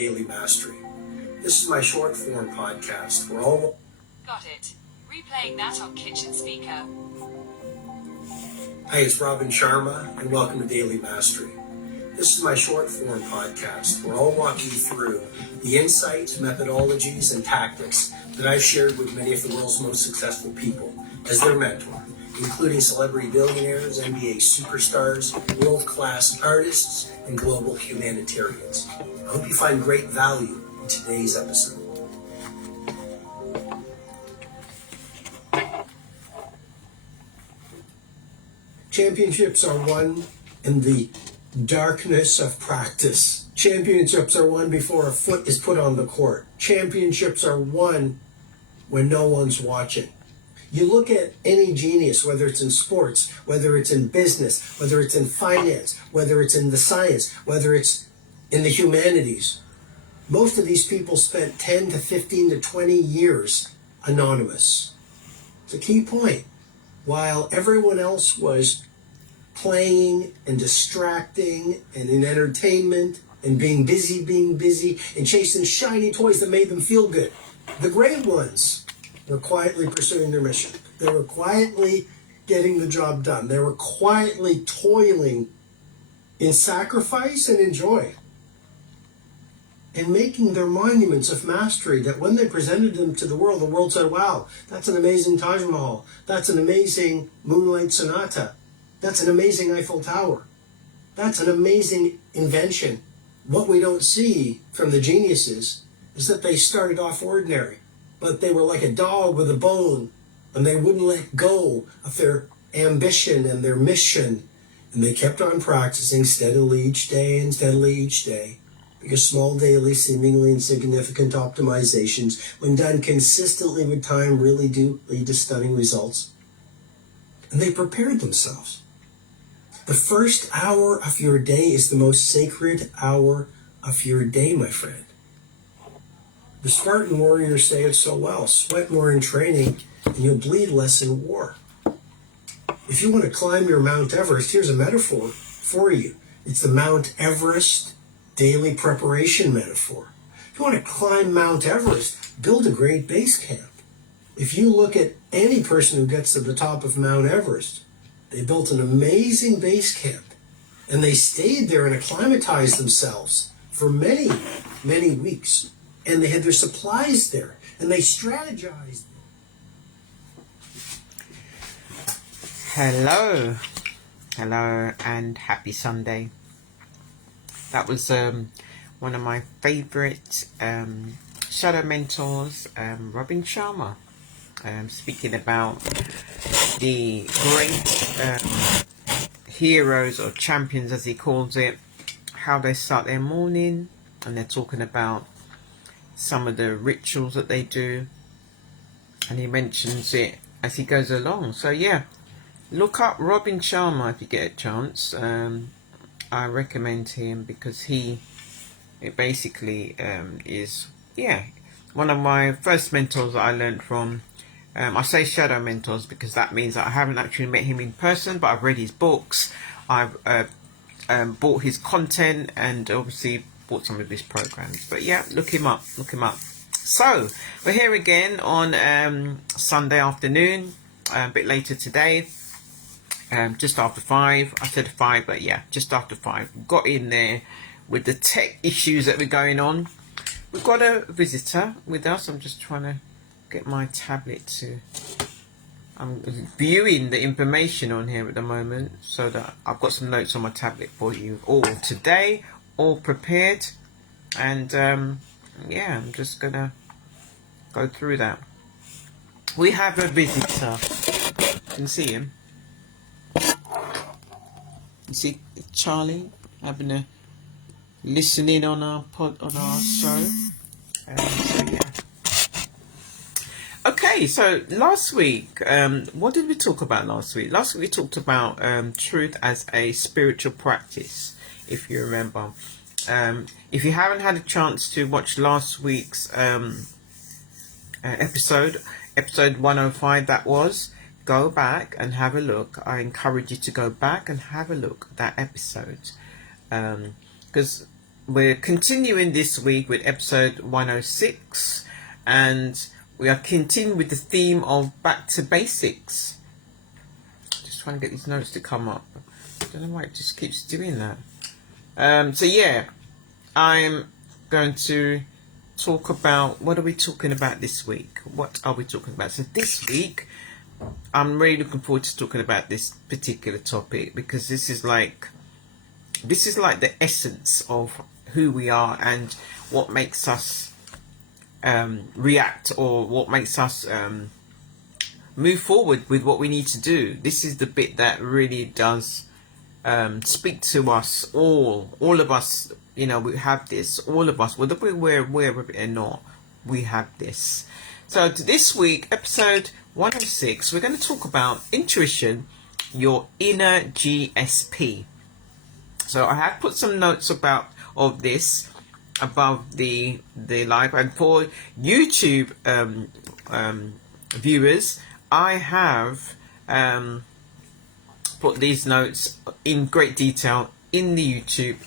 Daily Mastery. This is my short form podcast where all... Got it. Replaying that on kitchen speaker. Hi, it's Robin Sharma, and welcome to Daily Mastery. This is my short form podcast where I'll walk you through the insights, methodologies, and tactics that I've shared with many of the world's most successful people as their mentor, including celebrity billionaires, NBA superstars, world-class artists, and global humanitarians. I hope you find great value in today's episode. Championships are won in the darkness of practice. Championships are won before a foot is put on the court. Championships are won when no one's watching. You look at any genius, whether it's in sports, whether it's in business, whether it's in finance, whether it's in the science, whether it's in the humanities. Most of these people spent 10 to 15 to 20 years anonymous. It's a key point. While everyone else was playing and distracting and in entertainment and being busy and chasing shiny toys that made them feel good, the great ones were quietly pursuing their mission. They were quietly getting the job done. They were quietly toiling in sacrifice and in joy and making their monuments of mastery that when they presented them to the world said, wow, that's an amazing Taj Mahal. That's an amazing Moonlight Sonata. That's an amazing Eiffel Tower. That's an amazing invention. What we don't see from the geniuses is that they started off ordinary, but they were like a dog with a bone, and they wouldn't let go of their ambition and their mission. And they kept on practicing steadily each day, because small daily, seemingly insignificant optimizations, when done consistently with time, really do lead to stunning results. And they prepared themselves. The first hour of your day is the most sacred hour of your day, my friend. The Spartan warriors say it so well: sweat more in training and you'll bleed less in war. If you want to climb your Mount Everest, here's a metaphor for you. It's the Mount Everest daily preparation metaphor. If you want to climb Mount Everest, build a great base camp. If you look at any person who gets to the top of Mount Everest, they built an amazing base camp, and they stayed there and acclimatized themselves for many, many weeks. And they had their supplies there, and they strategized. Hello, and happy Sunday. That was one of my favorite shadow mentors, Robin Sharma, speaking about the great heroes or champions, as he calls it, how they start their morning, and they're talking about some of the rituals that they do, and he mentions it as he goes along. So yeah, look up Robin Sharma if you get a chance. I recommend him because it basically is one of my first mentors that I learned from. I say shadow mentors because that means that I haven't actually met him in person, but I've read his books, I've bought his content, and obviously bought some of his programs. But yeah, look him up. So we're here again on Sunday afternoon, a bit later today, just after 5. I said 5, but yeah, just after 5. Got in there with the tech issues that were going on. We've got a visitor with us. I'm just trying to get my tablet to... I'm viewing the information on here at the moment, so that I've got some notes on my tablet for you all today, all prepared. And yeah, I'm just gonna go through that. We have a visitor. You can see him. You see Charlie having a listening on our show. So yeah. Okay, so last week, what did we talk about last week? Last week we talked about truth as a spiritual practice, if you remember. If you haven't had a chance to watch last week's episode 105, that was, go back and have a look. I encourage you to go back and have a look at that episode, because we're continuing this week with episode 106, and we are continuing with the theme of back to basics. Just trying to get these notes to come up. I don't know why it just keeps doing that. So yeah, I'm going to talk about, what are we talking about this week? What are we talking about? So this week, I'm really looking forward to talking about this particular topic, because this is like the essence of who we are and what makes us react, or what makes us move forward with what we need to do. This is the bit that really does speak to us all of us. You know, we have this, all of us, whether we're aware of it or not, we have this. So this week, episode 106, we're going to talk about intuition, your inner GSP. So I have put some notes of this above the live, and for YouTube viewers, I have put these notes in great detail in the YouTube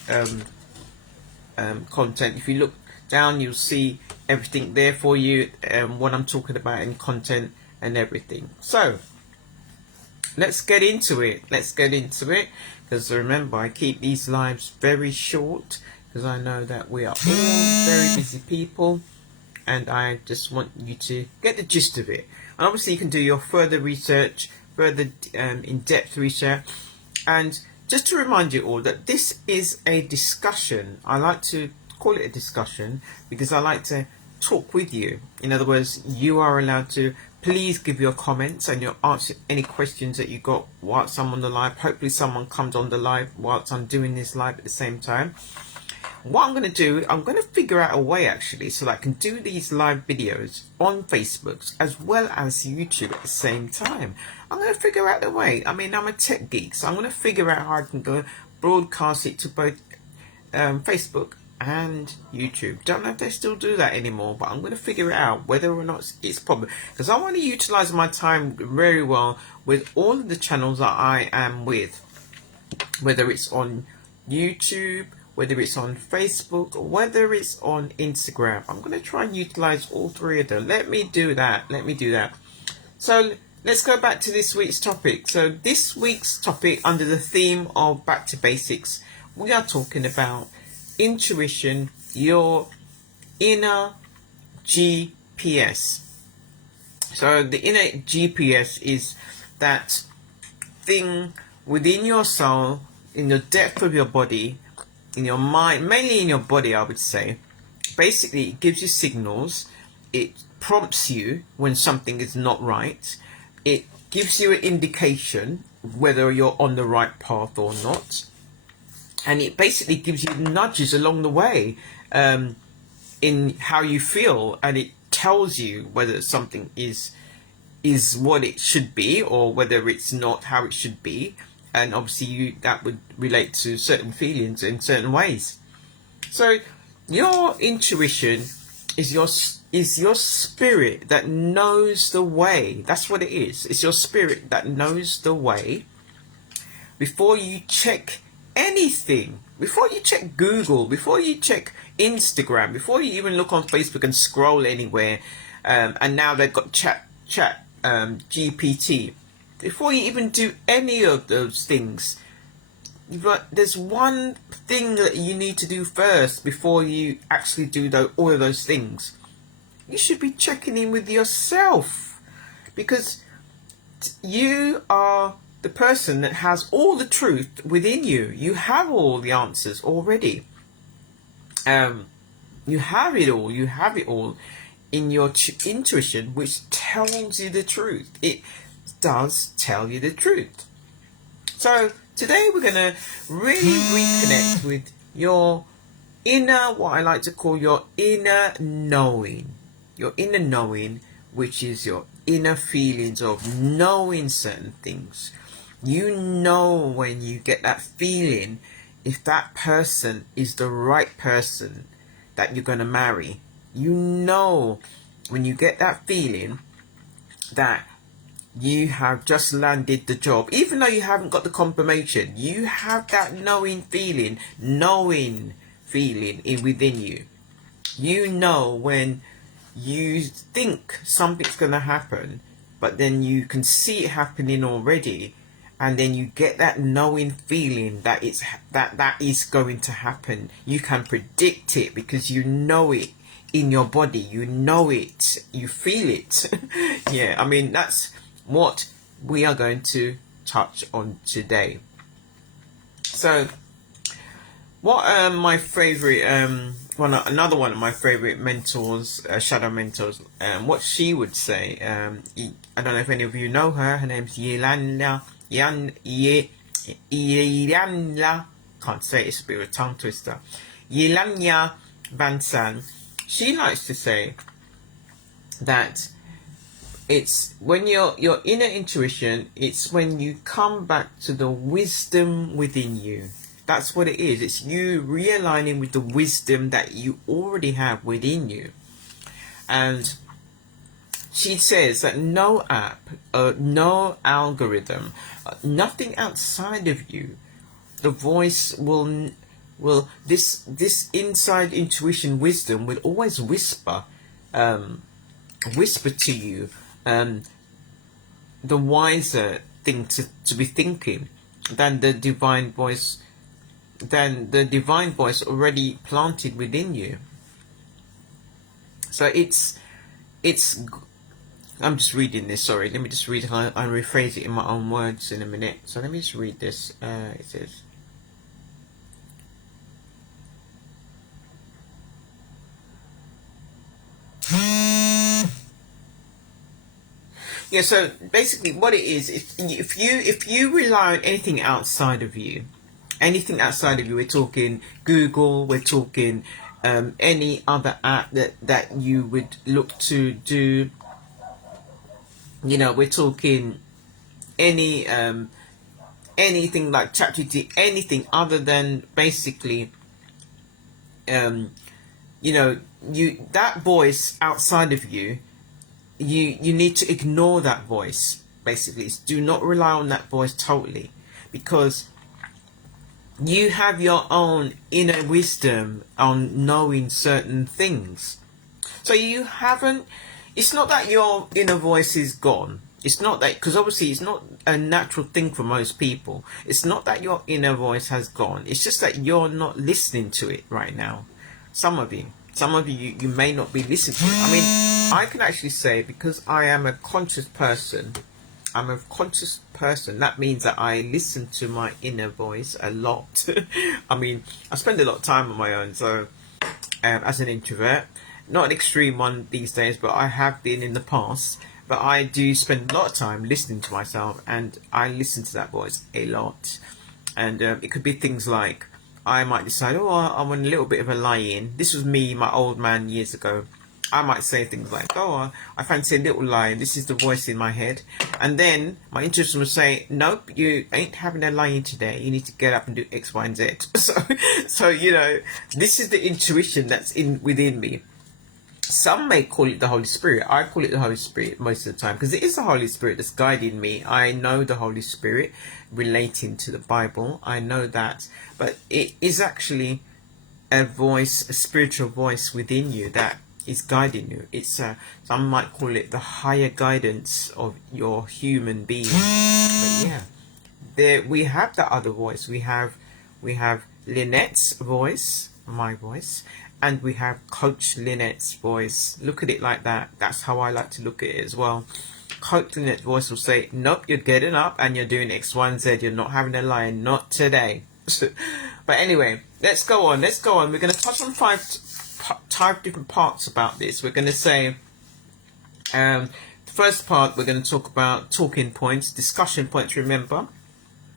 content. If you look down, you'll see everything there for you, what I'm talking about in content and everything. So let's get into it. Because remember, I keep these lives very short, because I know that we are all very busy people, and I just want you to get the gist of it. And obviously you can do your further research, further in-depth research. And just to remind you all that this is a discussion. I like to call it a discussion because I like to talk with you. In other words, you are allowed to please give your comments and you'll answer any questions that you got whilst I'm on the live. Hopefully someone comes on the live whilst I'm doing this live at the same time. What I'm going to do, I'm going to figure out a way actually so that I can do these live videos on Facebook as well as YouTube at the same time. I'm going to figure out the way. I mean, I'm a tech geek, so I'm going to figure out how I can go broadcast it to both Facebook and YouTube. Don't know if they still do that anymore, but I'm going to figure it out whether or not it's possible, because I want to utilize my time very well with all of the channels that I am with, whether it's on YouTube, whether it's on Facebook, or whether it's on Instagram. I'm going to try and utilize all three of them. Let me do that. So let's go back to this week's topic. So this week's topic, under the theme of back to basics, we are talking about intuition, your inner GPS. So the inner GPS is that thing within your soul, in the depth of your body, in your mind, mainly in your body, I would say. Basically, it gives you signals. It prompts you when something is not right. It gives you an indication whether you're on the right path or not. And it basically gives you nudges along the way in how you feel. And it tells you whether something is what it should be or whether it's not how it should be. And obviously that would relate to certain feelings in certain ways. So your intuition is your spirit that knows the way. That's what it is. It's your spirit that knows the way. Before you check anything, before you check Google, before you check Instagram, before you even look on Facebook and scroll anywhere, and now they've got chat GPT. Before you even do any of those things, but there's one thing that you need to do first before you actually do all of those things. You should be checking in with yourself, because you are the person that has all the truth within you. You have all the answers already. You have it all. You have it all in your intuition, which tells you the truth. It does tell you the truth. So today we're going to really reconnect with your inner, what I like to call your inner knowing. Your inner knowing, which is your inner feelings of knowing certain things. You know when you get that feeling if that person is the right person that you're going to marry. You know when you get that feeling that you have just landed the job, even though you haven't got the confirmation. You have that knowing feeling within you. You know when you think something's going to happen, but then you can see it happening already, and then you get that knowing feeling that that is going to happen. You can predict it because you know it in your body. You know it. You feel it. Yeah, I mean, that's what we are going to touch on today. So, what my favorite another one of my favorite mentors, shadow mentors, what she would say, I don't know if any of you know her. Her name's Yelanya. Can't say it, it's a bit of a tongue twister. Yelanya Vansan. She likes to say that it's when your inner intuition, it's when you come back to the wisdom within you. That's what it is. It's you realigning with the wisdom that you already have within you. And she says that no app, no algorithm, nothing outside of you, the voice will this inside intuition wisdom will always whisper to you the wiser thing to be thinking than the divine voice already planted within you. So it's I'm just reading this, sorry, let me just read it. I'll rephrase it in my own words in a minute. So let me just read this. It says, yeah, so basically what it is, if you rely on anything outside of you, we're talking Google, we're talking any other app that you would look to do, you know, we're talking anything like ChatGPT, anything other than basically you know, that voice outside of you, you need to ignore that voice. Basically, do not rely on that voice totally, because you have your own inner wisdom on knowing certain things. So you haven't, it's not that your inner voice is gone. It's not that, because obviously it's not a natural thing for most people. It's not that your inner voice has gone. It's just that you're not listening to it right now. Some of you may not be listening to it. I mean, I can actually say, because I am a conscious person, that means that I listen to my inner voice a lot. I mean, I spend a lot of time on my own, so as an introvert, not an extreme one these days, but I have been in the past. But I do spend a lot of time listening to myself, and I listen to that voice a lot. And it could be things like, I might decide, oh, I want a little bit of a lie-in. This was me, my old man, years ago. I might say things like, oh, I fancy a little lie-in. This is the voice in my head. And then my intuition will say, nope, you ain't having a lie-in today. You need to get up and do X, Y, and Z. So you know, this is the intuition that's within me. Some may call it the Holy Spirit. I call it the Holy Spirit most of the time, because it is the Holy Spirit that's guiding me. I know the Holy Spirit relating to the Bible. I know that. But it is actually a voice, a spiritual voice within you that is guiding you. It's some might call it the higher guidance of your human being. But yeah, we have that other voice. We have Lynette's voice, my voice, and we have Coach Lynette's voice. Look at it like that. That's how I like to look at it as well. Coach Lynette's voice will say, nope, you're getting up and you're doing X, Y, and Z. You're not having a lie, not today. But anyway, let's go on. We're going to touch on five different parts about this. We're going to say, the first part, we're going to talk about talking points, discussion points, remember.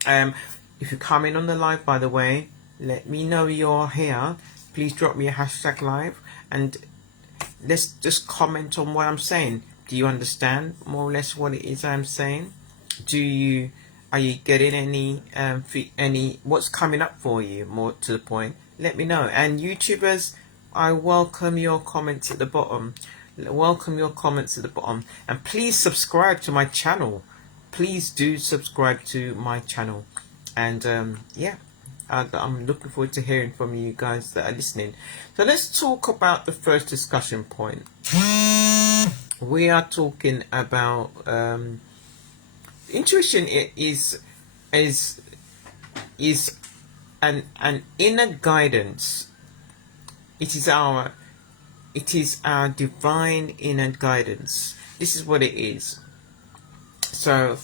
If you come in on the live, by the way, let me know you're here. Please drop me a hashtag live and let's just comment on what I'm saying. Do you understand more or less what it is I'm saying? Are you getting any what's coming up for you? More to the point, let me know. And YouTubers, I welcome your comments at the bottom. And please subscribe to my channel. Please do subscribe to my channel. And yeah, I'm looking forward to hearing from you guys that are listening. So let's talk about the first discussion point. We are talking about intuition. It is an inner guidance. It is our divine inner guidance. This is what it is. So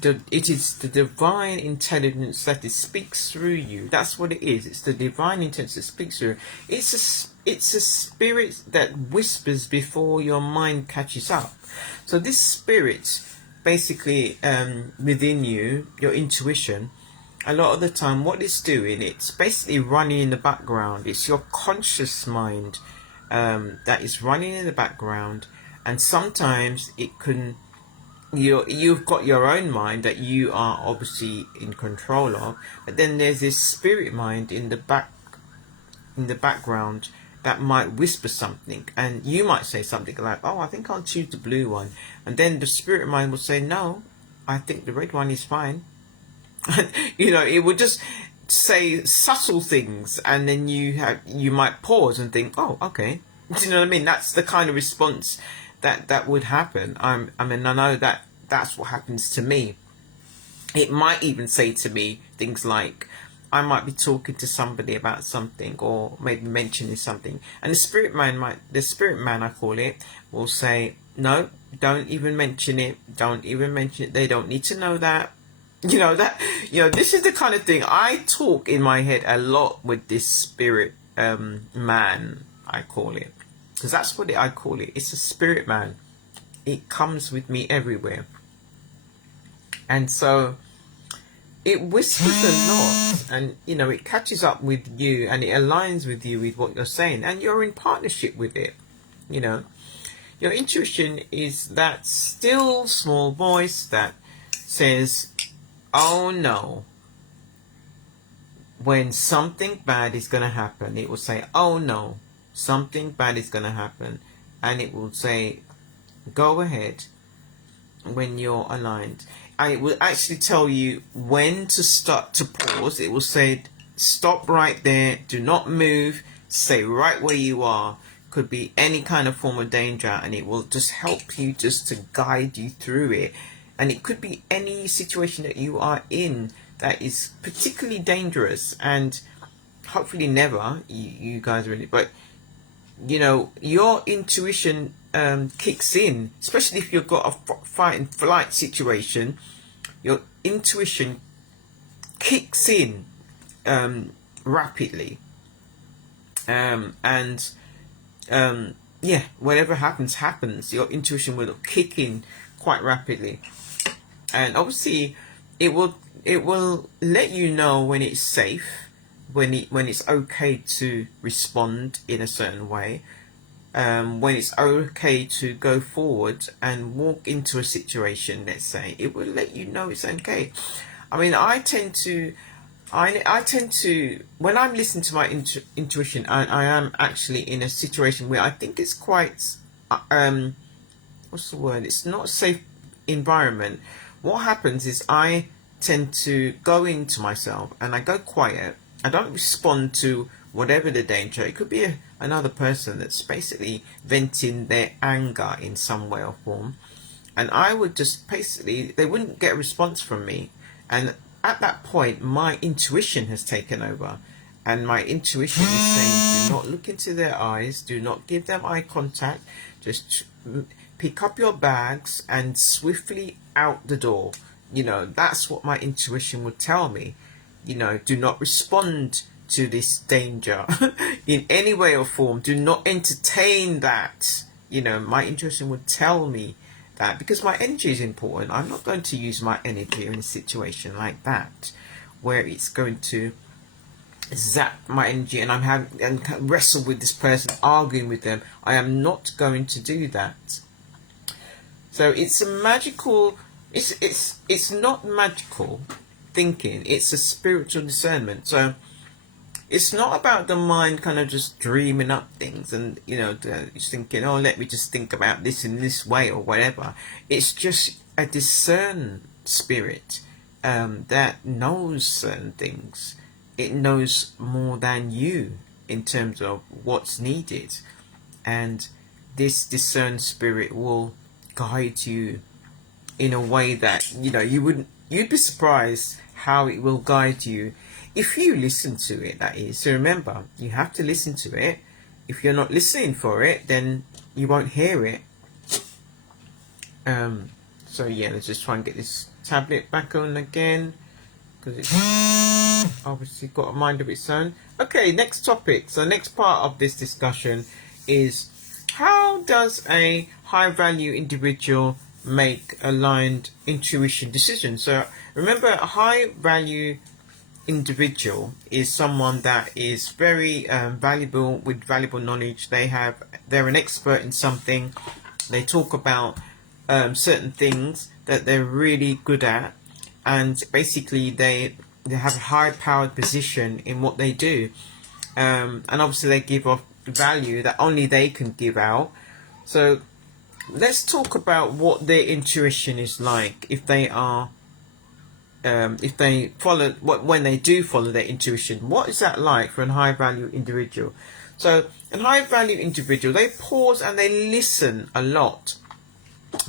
it is the divine intelligence that it speaks through you. That's what it is. It's the divine intelligence that speaks through. It's a spirit that whispers before your mind catches up. So this spirit, basically, within you, your intuition, a lot of the time, what it's doing, it's basically running in the background. It's your conscious mind that is running in the background, and sometimes it can. You've got your own mind that you are obviously in control of, but then there's this spirit mind in the background that might whisper something, and you might say something like, "Oh, I think I'll choose the blue one," and then the spirit mind will say, "No, I think the red one is fine." It would just say subtle things, and then you might pause and think, "Oh, okay." Do you know what I mean? That's the kind of response that would happen. I know that's what happens to me. It might even say to me things like, I might be talking to somebody about something, or maybe mentioning something, and the spirit man, I call it, will say, "No, don't even mention it. Don't even mention it. They don't need to know that." This is the kind of thing I talk in my head a lot with this spirit man, I call it. Because that's what I call it. It's a spirit man. It comes with me everywhere. And so it whispers a lot, and it catches up with you, and it aligns with you with what you're saying, and you're in partnership with it. Your intuition is that still small voice that says, "Oh no." When something bad is going to happen, it will say, "Oh no, something bad is going to happen," and it will say, "Go ahead," when you're aligned. And it will actually tell you when to start to pause. It will say, "Stop right there, do not move, stay right where you are." Could be any kind of form of danger, and it will just help you just to guide you through it. And it could be any situation that you are in that is particularly dangerous, and hopefully never, you guys are in it, but your intuition kicks in, especially if you've got a fight and flight situation. Your intuition kicks in rapidly, whatever happens, your intuition will kick in quite rapidly, and obviously it will let you know when it's safe, when it's okay to respond in a certain way, when it's okay to go forward and walk into a situation. Let's say it will let you know it's okay. I tend to when I'm listening to my intuition, I am actually in a situation where I think it's quite what's the word? It's not a safe environment. What happens is I tend to go into myself and I go quiet. I don't respond to whatever the danger. It could be another person that's basically venting their anger in some way or form, and I would just basically, they wouldn't get a response from me, and at that point my intuition has taken over, and my intuition is saying, do not look into their eyes, do not give them eye contact, just pick up your bags and swiftly out the door. That's what my intuition would tell me. Do not respond to this danger in any way or form. Do not entertain that. My intuition would tell me that, because my energy is important. I'm not going to use my energy in a situation like that where it's going to zap my energy and and wrestle with this person, arguing with them. I am not going to do that. So it's a magical, it's not magical thinking, it's a spiritual discernment. So it's not about the mind kind of just dreaming up things and just thinking, oh, let me just think about this in this way or whatever. It's just a discern spirit that knows certain things, it knows more than you in terms of what's needed, and this discerned spirit will guide you in a way that you'd be surprised how it will guide you if you listen to it, that is. So remember, you have to listen to it. If you're not listening for it, then you won't hear it. So yeah, let's just try and get this tablet back on again, because it's obviously got a mind of its own. Okay, next topic. So next part of this discussion is, how does a high value individual make aligned intuition decisions? So remember, a high value individual is someone that is very valuable, with valuable knowledge. They're an expert in something. They talk about certain things that they're really good at, and basically they have a high powered position in what they do, and obviously they give off value that only they can give out. So let's talk about what their intuition is like if they follow when they do follow their intuition. What is that like for a high value individual? So a high value individual, they pause and they listen a lot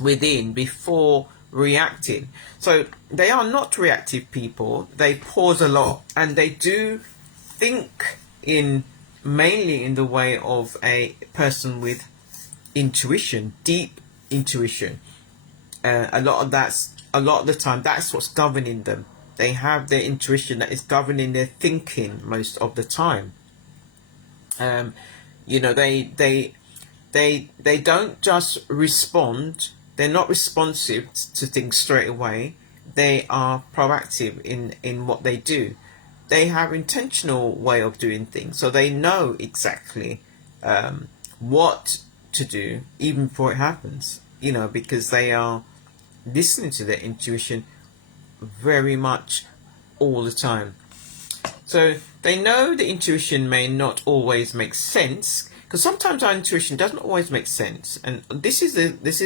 within before reacting. So they are not reactive people. They pause a lot, and they do think mainly in the way of a person with intuition, deep intuition. A lot of the time, that's what's governing them. They have their intuition that is governing their thinking most of the time. They don't just respond. They're not responsive to things straight away. They are proactive in what they do. They have intentional way of doing things, so they know exactly what to do even before it happens. Because they are listening to their intuition very much all the time. So they know the intuition may not always make sense, because sometimes our intuition doesn't always make sense, and this is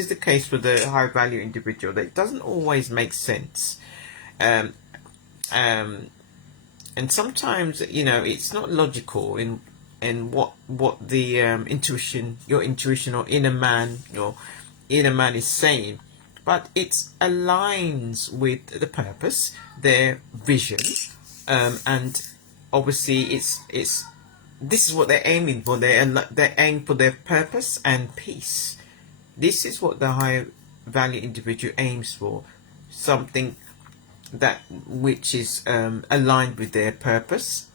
the case for the high value individual, that it doesn't always make sense, and sometimes it's not logical in what the your intuition or inner man is saying, but it aligns with the purpose, their vision, and obviously it's this is what they're aiming for. They aim for their purpose and peace. This is what the high value individual aims for, something which is aligned with their purpose,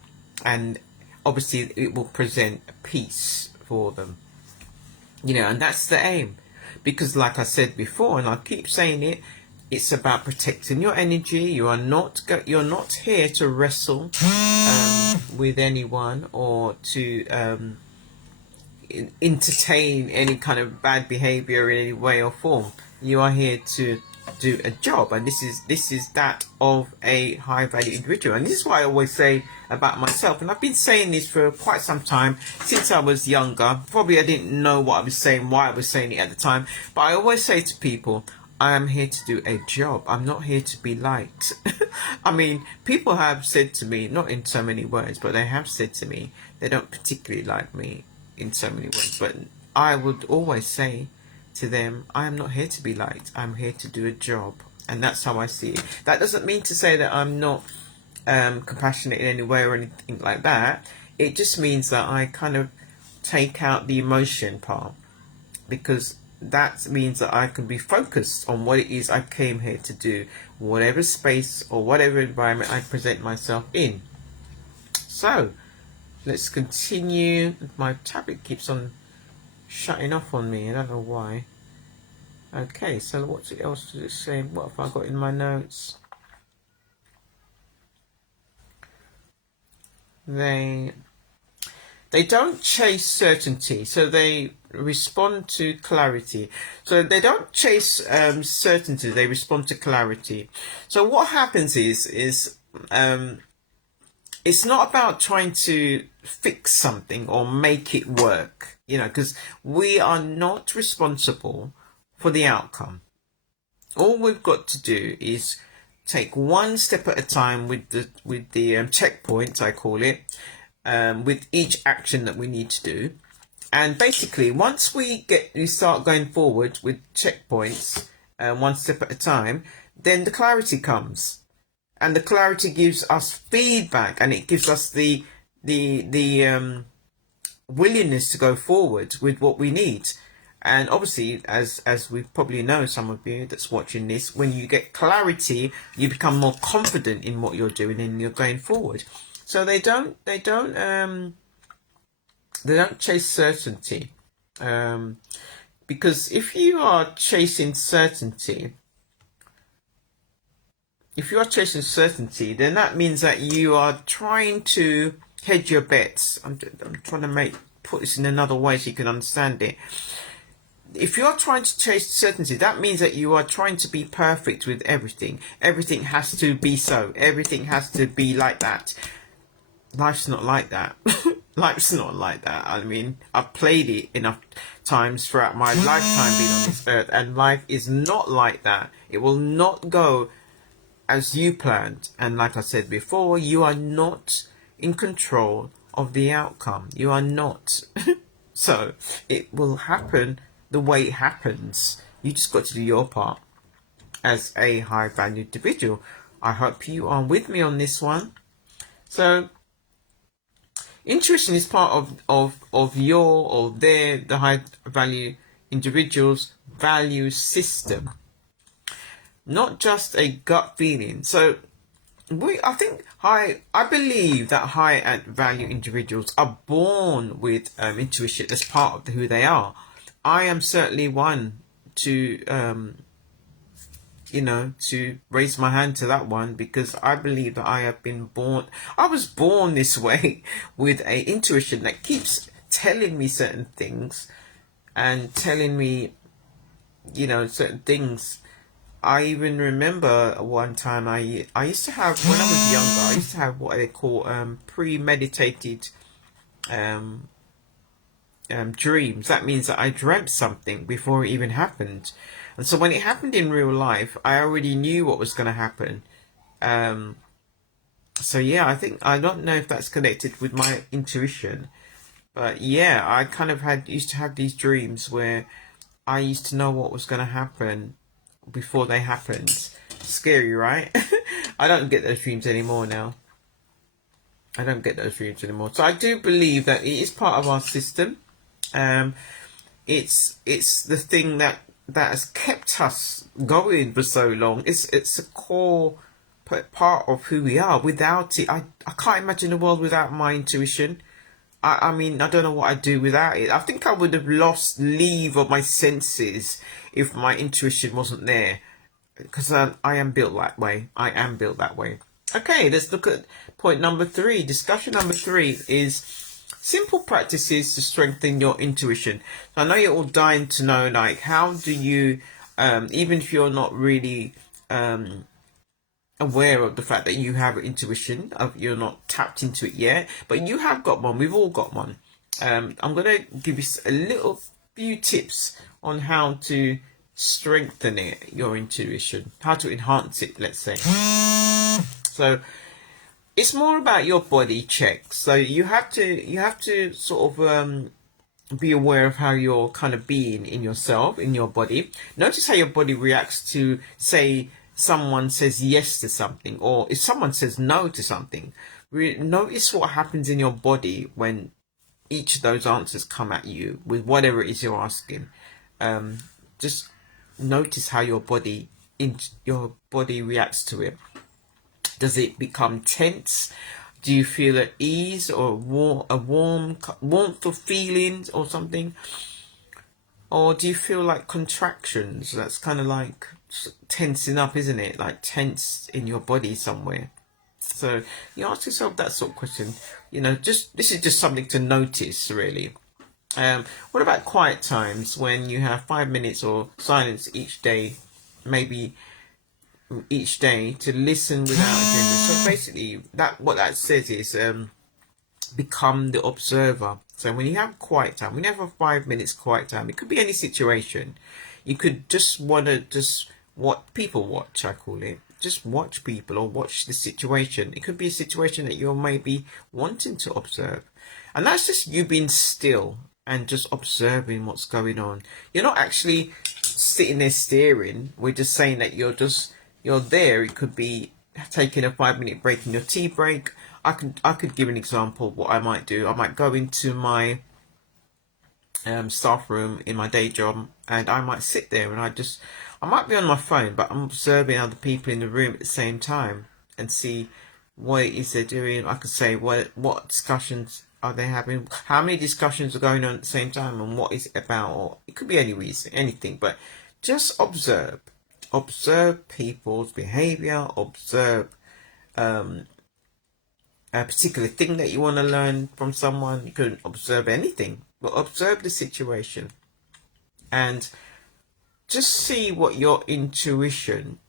and obviously it will present peace for them. And that's the aim, because like I said before, and I keep saying it, it's about protecting your energy. You're not here to wrestle with anyone, or to entertain any kind of bad behavior in any way or form. You are here to do a job, and this is that of a high value individual. And this is what I always say about myself, and I've been saying this for quite some time, since I was younger. Probably I didn't know what I was saying, why I was saying it at the time, but I always say to people, I am here to do a job. I'm not here to be liked. I mean, people have said to me, not in so many words, but they have said to me they don't particularly like me in so many words, but I would always say to them, I am not here to be liked. I'm here to do a job, and that's how I see it. That doesn't mean to say that I'm not compassionate in any way or anything like that. It just means that I kind of take out the emotion part, because that means that I can be focused on what it is I came here to do, whatever space or whatever environment I present myself in. So let's continue. My tablet keeps on shutting off on me. I don't know why. Okay, so what else does it say? What have I got in my notes? They don't chase certainty, so they respond to clarity. So they don't chase certainty, they respond to clarity. So what happens is it's not about trying to fix something or make it work, because we are not responsible for the outcome. All we've got to do is take one step at a time with the checkpoints, I call it, with each action that we need to do. And basically, once we start going forward with checkpoints, one step at a time, then the clarity comes, and the clarity gives us feedback, and it gives us the willingness to go forward with what we need. And obviously, as we probably know, some of you that's watching this, when you get clarity, you become more confident in what you're doing and you're going forward. So they don't chase certainty, because if you are chasing certainty, then that means that you are trying to hedge your bets. I'm trying to put this in another way so you can understand it. If you are trying to chase certainty, that means that you are trying to be perfect with everything. Everything has to be so. Everything has to be like that. Life's not like that. Life's not like that. I mean, I've played it enough times throughout my lifetime being on this earth, and life is not like that. It will not go as you planned. And like I said before, you are not in control of the outcome. You are not. So it will happen the way it happens. You just got to do your part as a high value individual. I hope you are with me on this one. So intuition is part of your or the high value individual's value system, not just a gut feeling. So I believe that high value individuals are born with intuition as part of who they are. I am certainly one to raise my hand to that one, because I believe that I was born this way with a intuition that keeps telling me certain things and telling me, certain things. I even remember one time I used to have, when I was younger, I used to have what they call premeditated dreams. That means that I dreamt something before it even happened. And so when it happened in real life, I already knew what was going to happen. So yeah, I don't know if that's connected with my intuition, but yeah, I kind of used to have these dreams where I used to know what was going to happen before they happened. Scary, right? I don't get those dreams anymore now. So I do believe that it is part of our system. It's the thing that has kept us going for so long. It's a core part of who we are. Without it, I can't imagine a world without my intuition. I mean, I don't know what I'd do without it. I think I would have lost leave of my senses if my intuition wasn't there, because I am built that way. Okay, let's look at point number 3. Discussion number 3 is simple practices to strengthen your intuition. So I know you're all dying to know, like, how do you, even if you're not really aware of the fact that you have intuition, you're not tapped into it yet, but you have got one. We've all got one. I'm going to give you a few tips on how to strengthen your intuition, how to enhance it, let's say. So it's more about your body checks. So you have to sort of be aware of how you're kind of being in yourself, in your body. Notice how your body reacts to, say, someone says yes to something, or if someone says no to something. Notice what happens in your body when each of those answers come at you with whatever it is you're asking. Just notice how your body reacts to it. Does it become tense? Do you feel at ease, or a warmth of feelings or something? Or do you feel like contractions? That's kind of like tensing up, isn't it? Like tense in your body somewhere. So you ask yourself that sort of question. This is just something to notice, really. What about quiet times, when you have 5 minutes or silence each day, maybe each day, to listen without agenda? So basically, what that says is become the observer. So when you have quiet time, when you have a 5 minutes quiet time, it could be any situation. You could just want to what people watch, I call it. just watch people or watch the situation. It could be a situation that you're maybe wanting to observe. And that's just you being still and just observing what's going on. You're not actually sitting there staring. We're just saying that you're there. It could be taking a 5-minute break in your tea break. I could give an example of what I might do. I might go into my staff room in my day job, and I might sit there and I might be on my phone, but I'm observing other people in the room at the same time and see what it is they're doing. I could say what discussions are they having, how many discussions are going on at the same time, and what is it about, or it could be any reason, anything, but just observe people's behavior, observe a particular thing that you want to learn from someone. You could observe anything, but observe the situation and just see what your intuition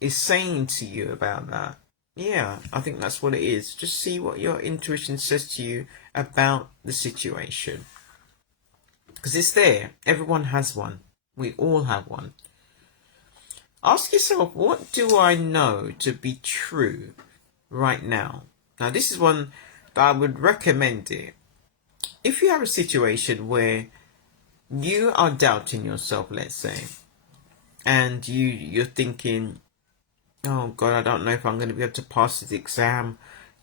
is saying to you about that. Yeah, I think that's what it is. Just see what your intuition says to you about the situation. Because it's there. Everyone has one. We all have one. Ask yourself, what do I know to be true right now? Now, this is one that I would recommend it. If you have a situation where you are doubting yourself, let's say, and you're thinking, oh God, I don't know if I'm going to be able to pass this exam.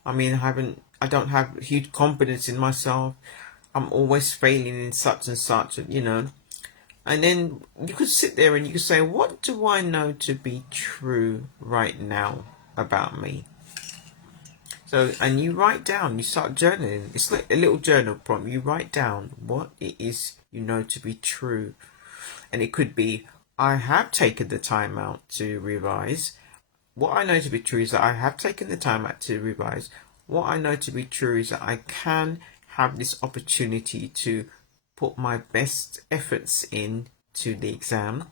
I mean, I don't have huge confidence in myself. I'm always failing in such and such, you know. And then you could sit there and you could say, what do I know to be true right now about me? So, and you write down, you start journaling. It's like a little journal prompt. You write down what it is you know to be true. And it could be, I have taken the time out to revise. What I know to be true is that I have taken the time out to revise. What I know to be true is that I can have this opportunity to put my best efforts in to the exam.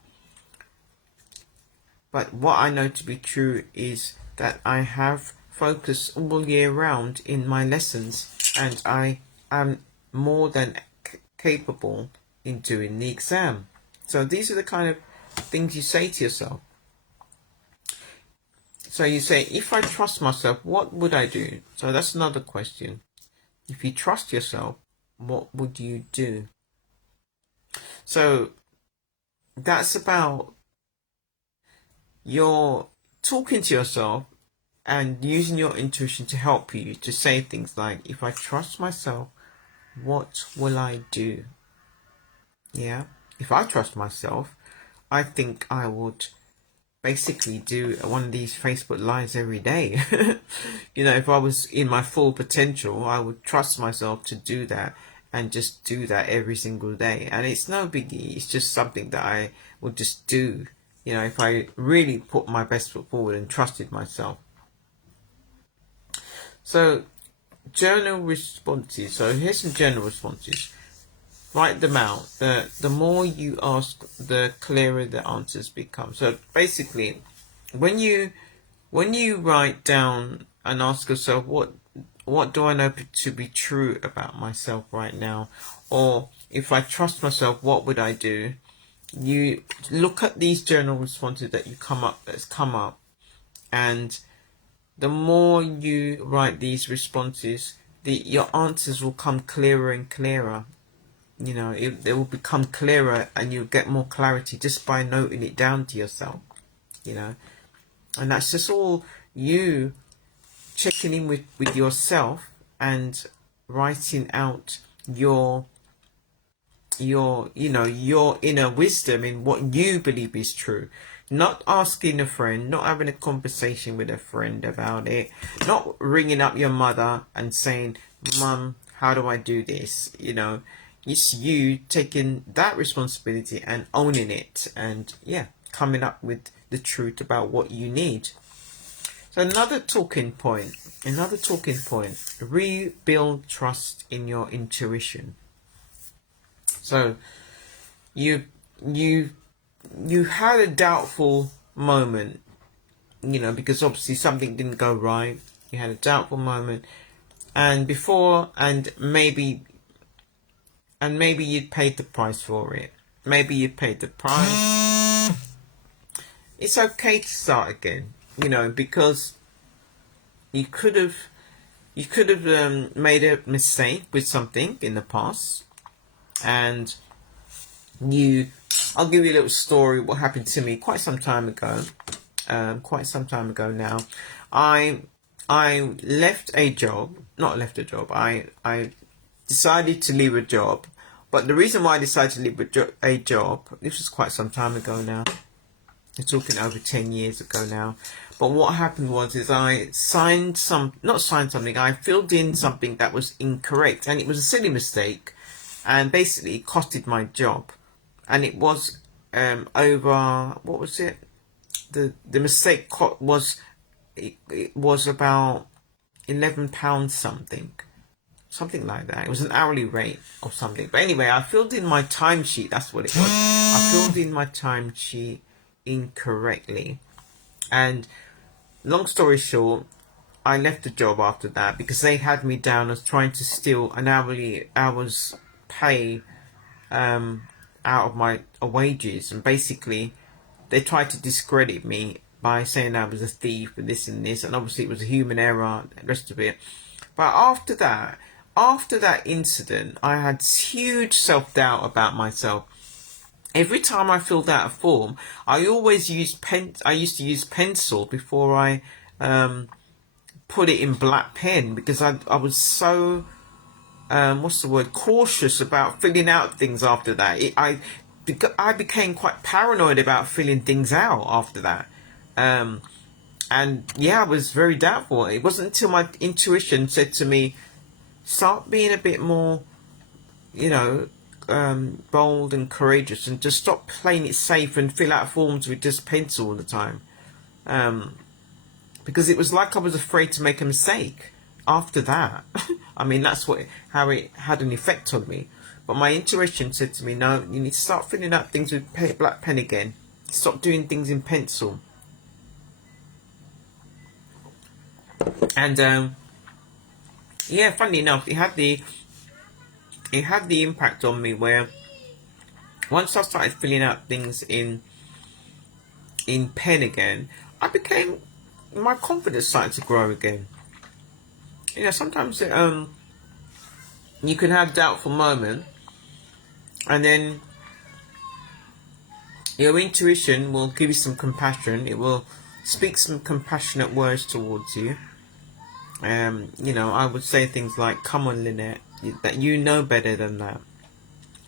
But what I know to be true is that I have focused all year round in my lessons, and I am more than capable in doing the exam. So these are the kind of things you say to yourself. So you say, if I trust myself, what would I do? So that's another question. If you trust yourself, what would you do? So that's about your talking to yourself and using your intuition to help you to say things like, if I trust myself, what will I do? Yeah. If I trust myself, I think I would basically do one of these Facebook Lives every day. You know, if I was in my full potential, I would trust myself to do that and just do that every single day. And it's no biggie. It's just something that I would just do, you know, if I really put my best foot forward and trusted myself. So, journal responses. So here's some journal responses. Write them out. The more you ask, the clearer the answers become. So basically, when you write down and ask yourself, what do I know to be true about myself right now? Or if I trust myself, what would I do? You look at these journal responses that's come up, and the more you write these responses, your answers will come clearer and clearer. You know, they will become clearer, and you'll get more clarity just by noting it down to yourself. You know, and that's just all you checking in with yourself and writing out your inner wisdom in what you believe is true. Not asking a friend, not having a conversation with a friend about it, not ringing up your mother and saying, Mum, how do I do this? You know, it's you taking that responsibility and owning it, and coming up with the truth about what you need. So another talking point, rebuild trust in your intuition. So you had a doubtful moment, you know, because obviously something didn't go right. You had a doubtful moment, and maybe you'd paid the price for it. Maybe you paid the price. It's okay to start again. you know, because you could have made a mistake with something in the past, and I'll give you a little story what happened to me quite some time ago. Quite some time ago now. I left a job, not left a job. I decided to leave a job, but the reason why I decided to leave a job, this was quite some time ago now. We're talking over 10 years ago now. But what happened was I I filled in something that was incorrect, and it was a silly mistake, and basically it costed my job. And it was over, what was it? The mistake was, it was about £11 something like that. It was an hourly rate or something. But anyway, I filled in my timesheet. That's what it was. I filled in my timesheet incorrectly, and long story short, I left the job after that because they had me down as trying to steal an hour's pay out of my wages, and basically they tried to discredit me by saying I was a thief and this and this, and obviously it was a human error, the rest of it. But after that incident, I had huge self-doubt about myself. Every time I filled out a form, I used to use pencil before I put it in black pen, because I was so cautious about filling out things after that. I became quite paranoid about filling things out after that. And yeah, I was very doubtful. It wasn't until my intuition said to me, start being a bit more, you know, bold and courageous, and just stop playing it safe and fill out forms with just pencil all the time. Because it was like I was afraid to make a mistake after that. I mean, that's how it had an effect on me. But my intuition said to me, no, you need to start filling out things with black pen again. Stop doing things in pencil. And yeah, funny enough, it had the impact on me where once I started filling out things in pen again, my confidence started to grow again. You know, sometimes you can have doubtful moments, and then your intuition will give you some compassion. It will speak some compassionate words towards you. You know, I would say things like, come on, Lynette, that you know better than that.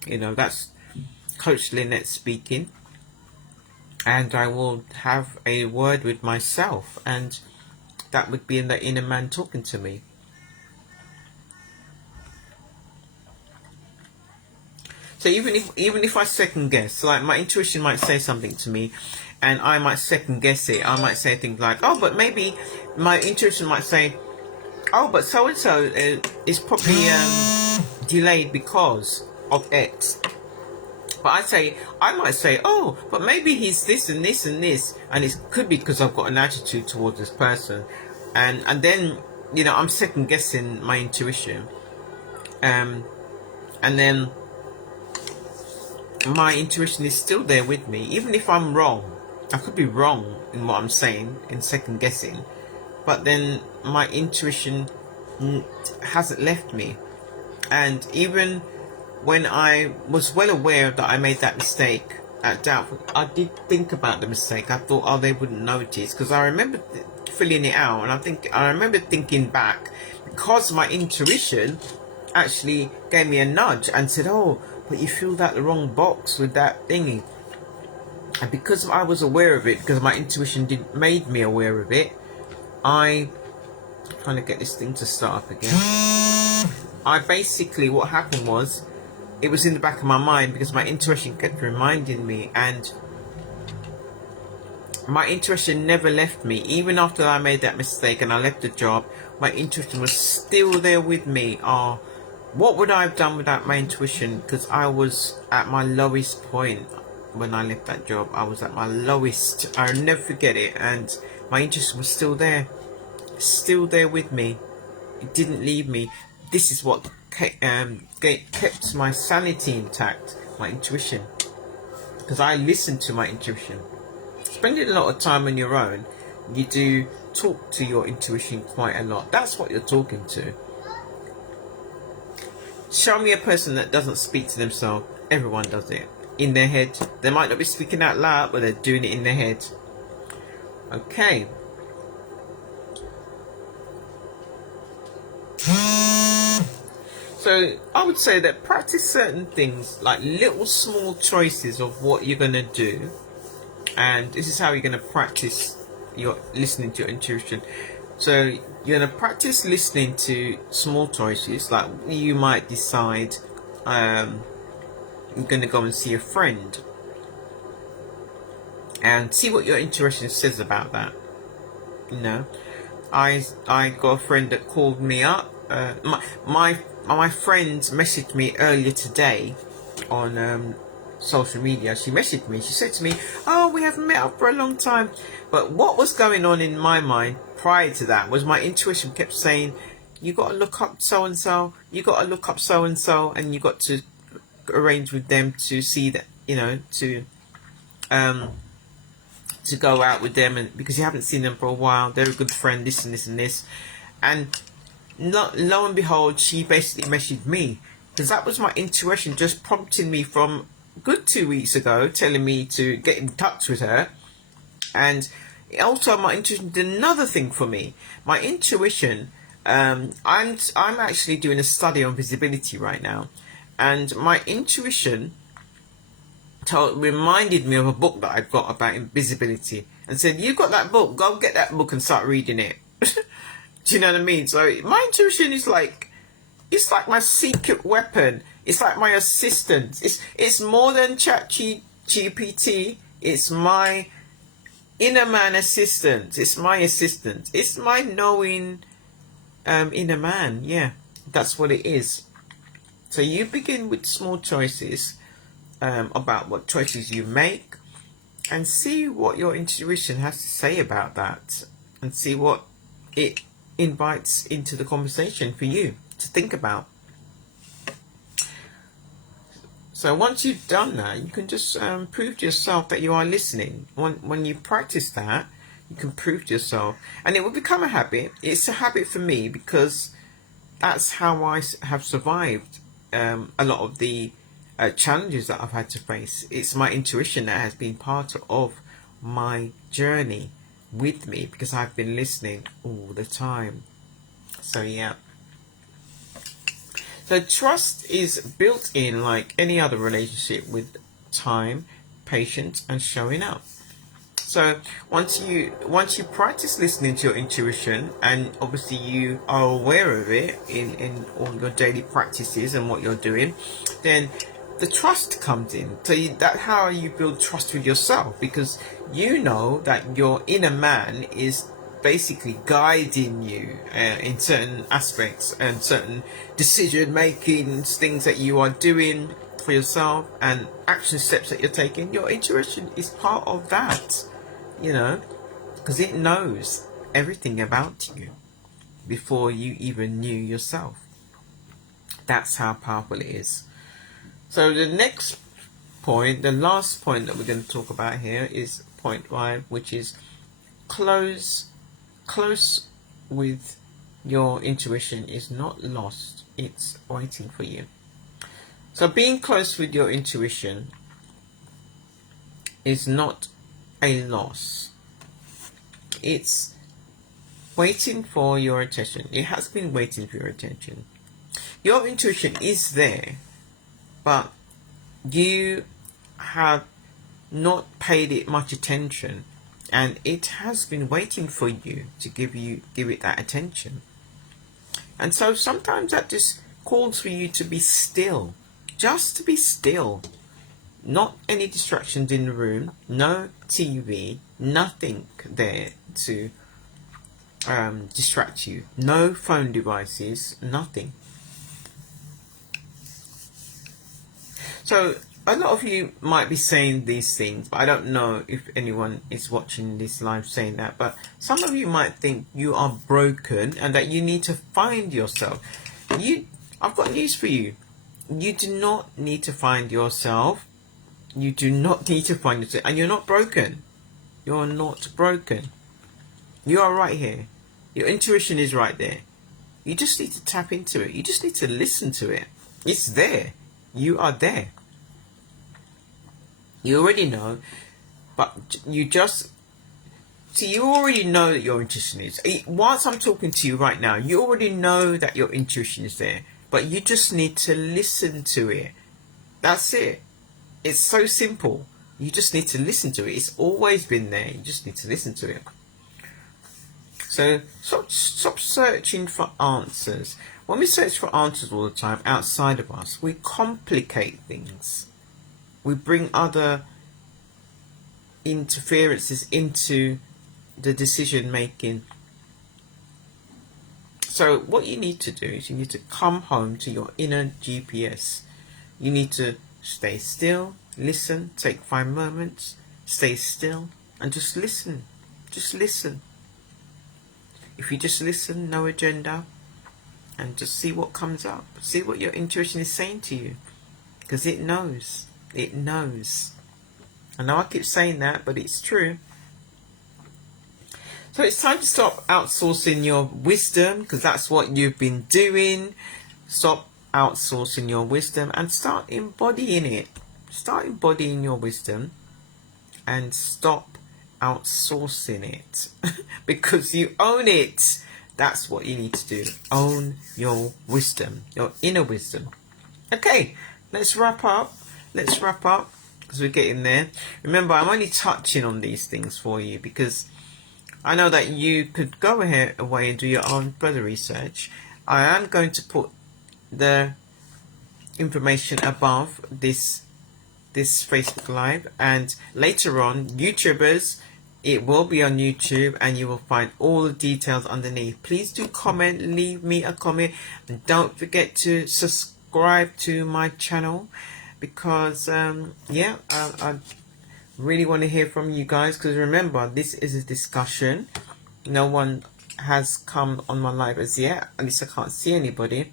You know, that's Coach Lynette speaking. And I will have a word with myself, and that would be the inner man talking to me. So even if I second guess, like my intuition might say something to me, and I might second guess it. I might say things like, oh, but maybe my intuition might say, oh, but so and so is probably delayed because of X. But I might say, oh, but maybe he's this and this and this, and it could be because I've got an attitude towards this person, and then, you know, I'm second guessing my intuition, and then my intuition is still there with me, even if I'm wrong. I could be wrong in what I'm saying, in second guessing, but then my intuition hasn't left me. And even when I was well aware that I made that mistake at Doubtful, I did think about the mistake. I thought, oh, they wouldn't notice, because I remember filling it out, and I remember thinking back, because my intuition actually gave me a nudge and said, oh, but you filled out the wrong box with that thingy. And because I was aware of it, because my intuition made me aware of it, I'm trying to get this thing to start up again. I basically, what happened was, it was in the back of my mind because my intuition kept reminding me, and my intuition never left me. Even after I made that mistake and I left the job, my intuition was still there with me. What would I have done without my intuition? Because I was at my lowest point when I left that job. I was at my lowest. I'll never forget it. And my intuition was still there with me. It didn't leave me. This is what kept my sanity intact, my intuition, because I listened to my intuition. Spending a lot of time on your own You do talk to your intuition quite a lot. That's what you're talking to. Show me a person that doesn't speak to themselves. Everyone does it. In their head. They might not be speaking out loud, but they're doing it in their head. Okay. So I would say that practice certain things, like little small choices of what you're going to do. And this is how you're going to practice your listening to your intuition. So you're going to practice listening to small choices. Like you might decide you're going to go and see a friend. And see what your intuition says about that. You know, I got a friend that called me up. My friend messaged me earlier today on social media. She messaged me. She said to me, "Oh, we haven't met up for a long time." But what was going on in my mind prior to that was my intuition kept saying, "You got to look up so and so. You got to look up so and so, and you got to arrange with them to see that, you know, to go out with them, and because you haven't seen them for a while, they're a good friend, this and this and this." And lo and behold, she basically messaged me, because that was my intuition just prompting me from good 2 weeks ago, telling me to get in touch with her. And also my intuition did another thing for me. My intuition, I'm actually doing a study on visibility right now, and my intuition reminded me of a book that I've got about invisibility, and said, "You got that book? Go get that book and start reading it." Do you know what I mean? So my intuition is like, it's like my secret weapon. It's like my assistant. It's more than ChatGPT. It's my inner man assistant. It's my assistant. It's my knowing inner man. Yeah, that's what it is. So you begin with small choices about what choices you make, and see what your intuition has to say about that, and see what it invites into the conversation for you to think about. So once you've done that, you can just prove to yourself that you are listening. When you practice that, you can prove to yourself, and it will become a habit. It's a habit for me because that's how I have survived a lot of the challenges that I've had to face. It's my intuition that has been part of my journey with me, because I've been listening all the time. So yeah. So trust is built in like any other relationship, with time, patience, and showing up. So once you practice listening to your intuition, and obviously you are aware of it in all your daily practices and what you're doing, then the trust comes in. So that's how you build trust with yourself, because you know that your inner man is basically guiding you in certain aspects and certain decision making, things that you are doing for yourself and action steps that you're taking. Your intuition is part of that, you know, because it knows everything about you before you even knew yourself. That's how powerful it is. So the next point, the last point that we're going to talk about here, is point 5, which is close with your intuition is not lost, it's waiting for you. So being close with your intuition is not a loss, it's waiting for your attention. It has been waiting for your attention. Your intuition is there, but you have not paid it much attention, and it has been waiting for you to give it that attention. And so sometimes that just calls for you to be still, just to be still. Not any distractions in the room, no TV, nothing there to distract you, no phone devices, nothing. So a lot of you might be saying these things, but I don't know if anyone is watching this live saying that. But some of you might think you are broken and that you need to find yourself. I've got news for you. You do not need to find yourself. You do not need to find yourself. And you're not broken. You're not broken. You are right here. Your intuition is right there. You just need to tap into it. You just need to listen to it. It's there. You are there. You already know, but you just... See, you already know that your intuition is. Whilst I'm talking to you right now, you already know that your intuition is there. But you just need to listen to it. That's it. It's so simple. You just need to listen to it. It's always been there. You just need to listen to it. So stop searching for answers. When we search for answers all the time outside of us, we complicate things. We bring other interferences into the decision making. So what you need to do is you need to come home to your inner GPS. You need to stay still, listen, take 5 moments, stay still and just listen. Just listen. If you just listen, no agenda, and just see what comes up. See what your intuition is saying to you. Because it knows. It knows. I know I keep saying that, but it's true. So it's time to stop outsourcing your wisdom, because that's what you've been doing. Stop outsourcing your wisdom and start embodying it. Start embodying your wisdom and stop outsourcing it because you own it. That's what you need to do. Own your wisdom, your inner wisdom. Okay, let's wrap up. Let's wrap up because we're getting there. Remember, I'm only touching on these things for you because I know that you could go ahead away and do your own further research. I am going to put the information above this Facebook Live, and later on, YouTubers, it will be on YouTube and you will find all the details underneath. Please do comment, leave me a comment, and don't forget to subscribe to my channel because I really want to hear from you guys, because remember, this is a discussion. No one has come on my live as yet, at least I can't see anybody,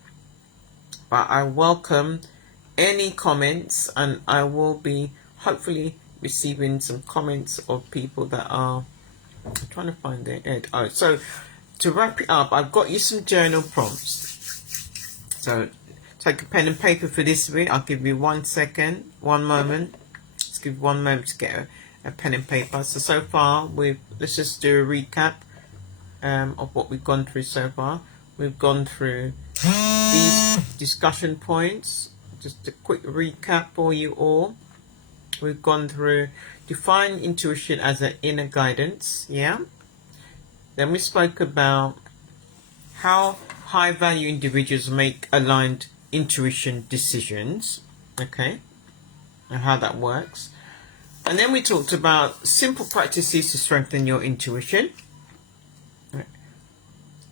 but I welcome any comments, and I will be hopefully receiving some comments of people that are... I'm trying to find their head. Oh, so to wrap it up, I've got you some journal prompts. So take a pen and paper for this bit. I'll give you 1 second, 1 moment. Let's give 1 moment to get a pen and paper. So far let's just do a recap of what we've gone through so far. We've gone through these discussion points. Just a quick recap for you all. We've gone through define intuition as an inner guidance. Yeah. Then we spoke about how high value individuals make aligned intuition decisions. Okay. And how that works. And then we talked about simple practices to strengthen your intuition.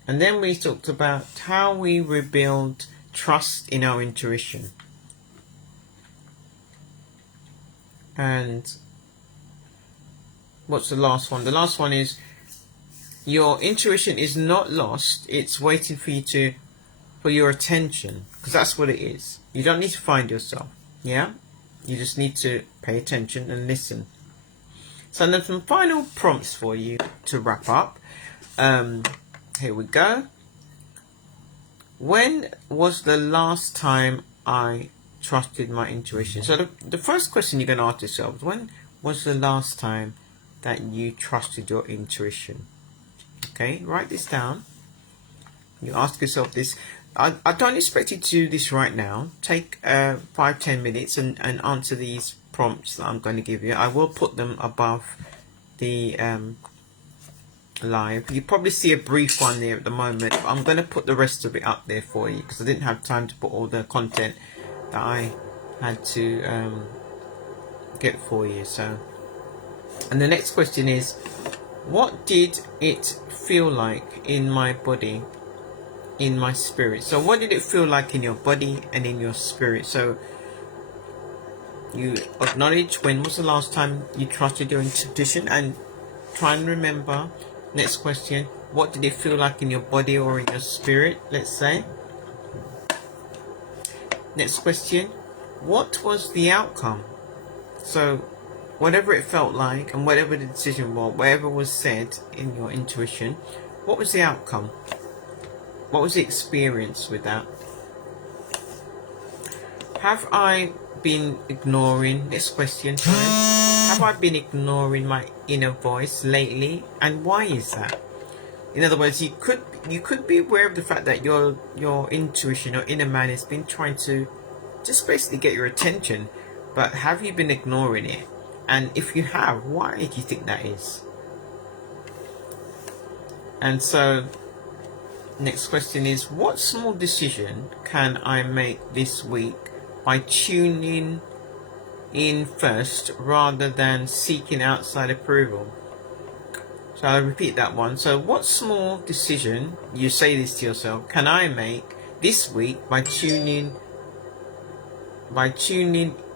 And then we talked about how we rebuild trust in our intuition. And what's the last one? The last one is your intuition is not lost. It's waiting for your attention, because that's what it is. You don't need to find yourself. Yeah. You just need to pay attention and listen. So then some final prompts for you to wrap up. Here we go. When was the last time I trusted my intuition? So the first question you're going to ask yourself is, when was the last time that you trusted your intuition? Okay, write this down. You ask yourself this. I don't expect you to do this right now. Take 5-10 minutes and answer these prompts that I'm going to give you. I will put them above the live. You probably see a brief one there at the moment, but I'm going to put the rest of it up there for you because I didn't have time to put all the content that I had to get for you. So, and the next question is, what did it feel like in my body, in my spirit? So what did it feel like in your body and in your spirit? So you acknowledge when was the last time you trusted your intuition, and try and remember. Next question, what did it feel like in your body or in your spirit, let's say? Next question, what was the outcome? So whatever it felt like and whatever the decision was, whatever was said in your intuition, what was the outcome? What was the experience with that? Have I been ignoring, next question, sorry. Have I been ignoring my inner voice lately? And why is that? In other words, you could be aware of the fact that your intuition or inner man has been trying to just basically get your attention, but have you been ignoring it? And if you have, why do you think that is? And so next question is, what small decision can I make this week by tuning in first rather than seeking outside approval? So I'll repeat that one. So what small decision, you say this to yourself, can I make this week by tuning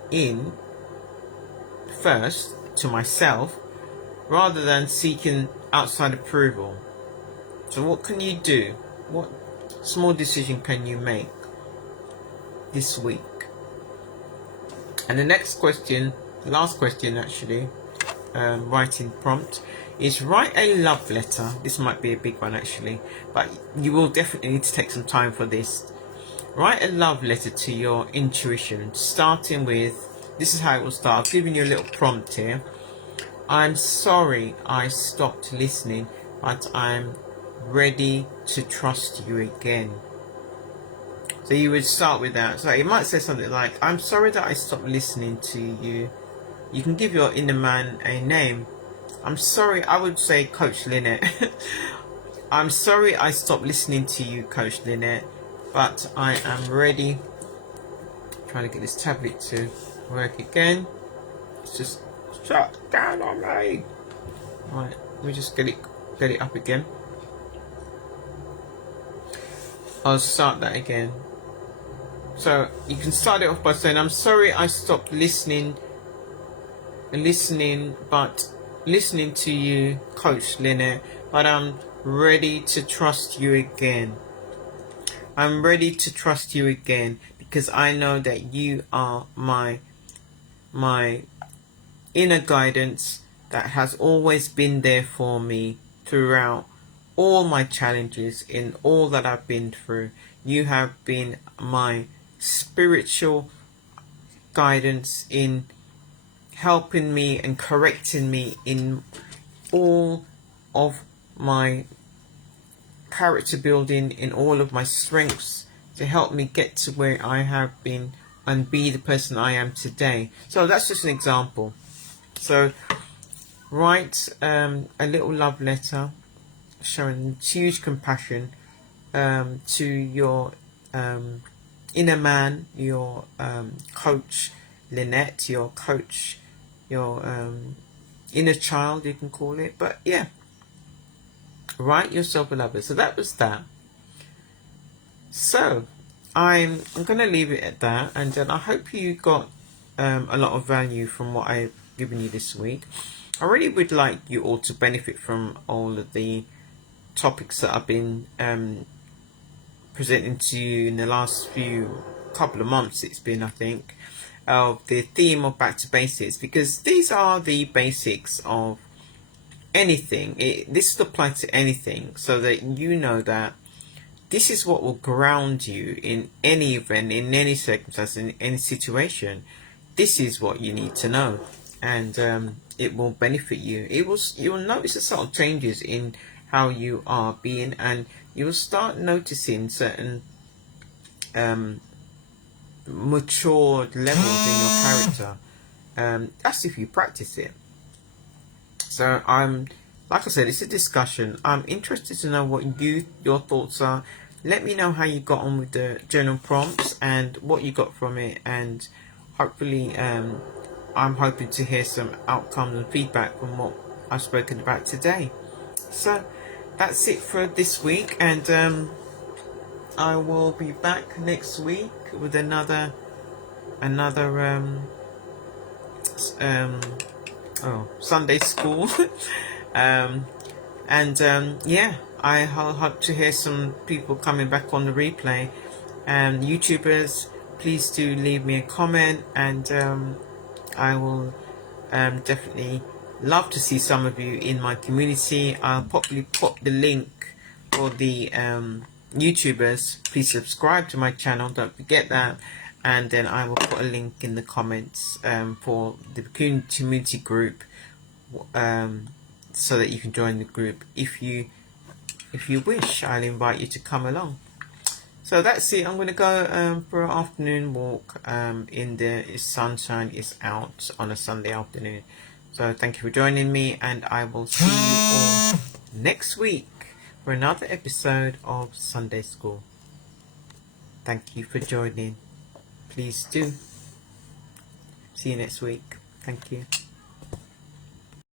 in first to myself rather than seeking outside approval? So what can you do? What small decision can you make this week? And the next question, the last question actually, writing prompt, is write a love letter. This might be a big one actually, but you will definitely need to take some time for this. Write a love letter to your intuition, starting with, this is how it will start. I've given you a little prompt here. I'm sorry I stopped listening, but I'm ready to trust you again. So you would start with that. So it might say something like, I'm sorry that I stopped listening to you. You can give your inner man a name. I'm sorry, I would say Coach Lynette. I'm sorry I stopped listening to you, Coach Lynette, but I am ready. Trying to get this tablet to work again. It's just shut down on me. Right, let me just get it up again. I'll start that again. So you can start it off by saying, I'm sorry I stopped listening to you, Coach Lynette, but I'm ready to trust you again. I'm ready to trust you again because I know that you are my inner guidance that has always been there for me throughout all my challenges, in all that I've been through. You have been my spiritual guidance in helping me and correcting me in all of my character building, in all of my strengths, to help me get to where I have been and be the person I am today. So that's just an example. So write a little love letter showing huge compassion to your inner man, your Coach Lynette, your coach, your inner child, you can call it. But yeah, write yourself a love letter. So that was that. So I'm going to leave it at that, and I hope you got a lot of value from what I've given you this week. I really would like you all to benefit from all of the topics that I've been presenting to you in the last couple of months. It's been, I think, of the theme of back to basics, because these are the basics of anything. This will apply to anything, so that you know that this is what will ground you in any event, in any circumstance, in any situation. This is what you need to know, and it will benefit you. You'll notice the subtle changes in how you are being, and you will start noticing certain matured levels in your character. That's if you practice it. So like I said, it's a discussion. I'm interested to know what your thoughts are. Let me know how you got on with the journal prompts and what you got from it, and hopefully I'm hoping to hear some outcomes and feedback from what I've spoken about today. So that's it for this week, and I will be back next week with another Sunday school. Yeah, I hope to hear some people coming back on the replay. YouTubers, please do leave me a comment, and I will Definitely love to see some of you in my community. I'll probably put the link for the YouTubers. Please subscribe to my channel, don't forget that. And then I will put a link in the comments for the community group, so that you can join the group if you wish. I'll invite you to come along. So that's it. I'm going to go for an afternoon walk in the sunshine is out on a Sunday afternoon. So thank you for joining me, and I will see you all next week for another episode of Sunday School. Thank you for joining. Please do. See you next week. Thank you.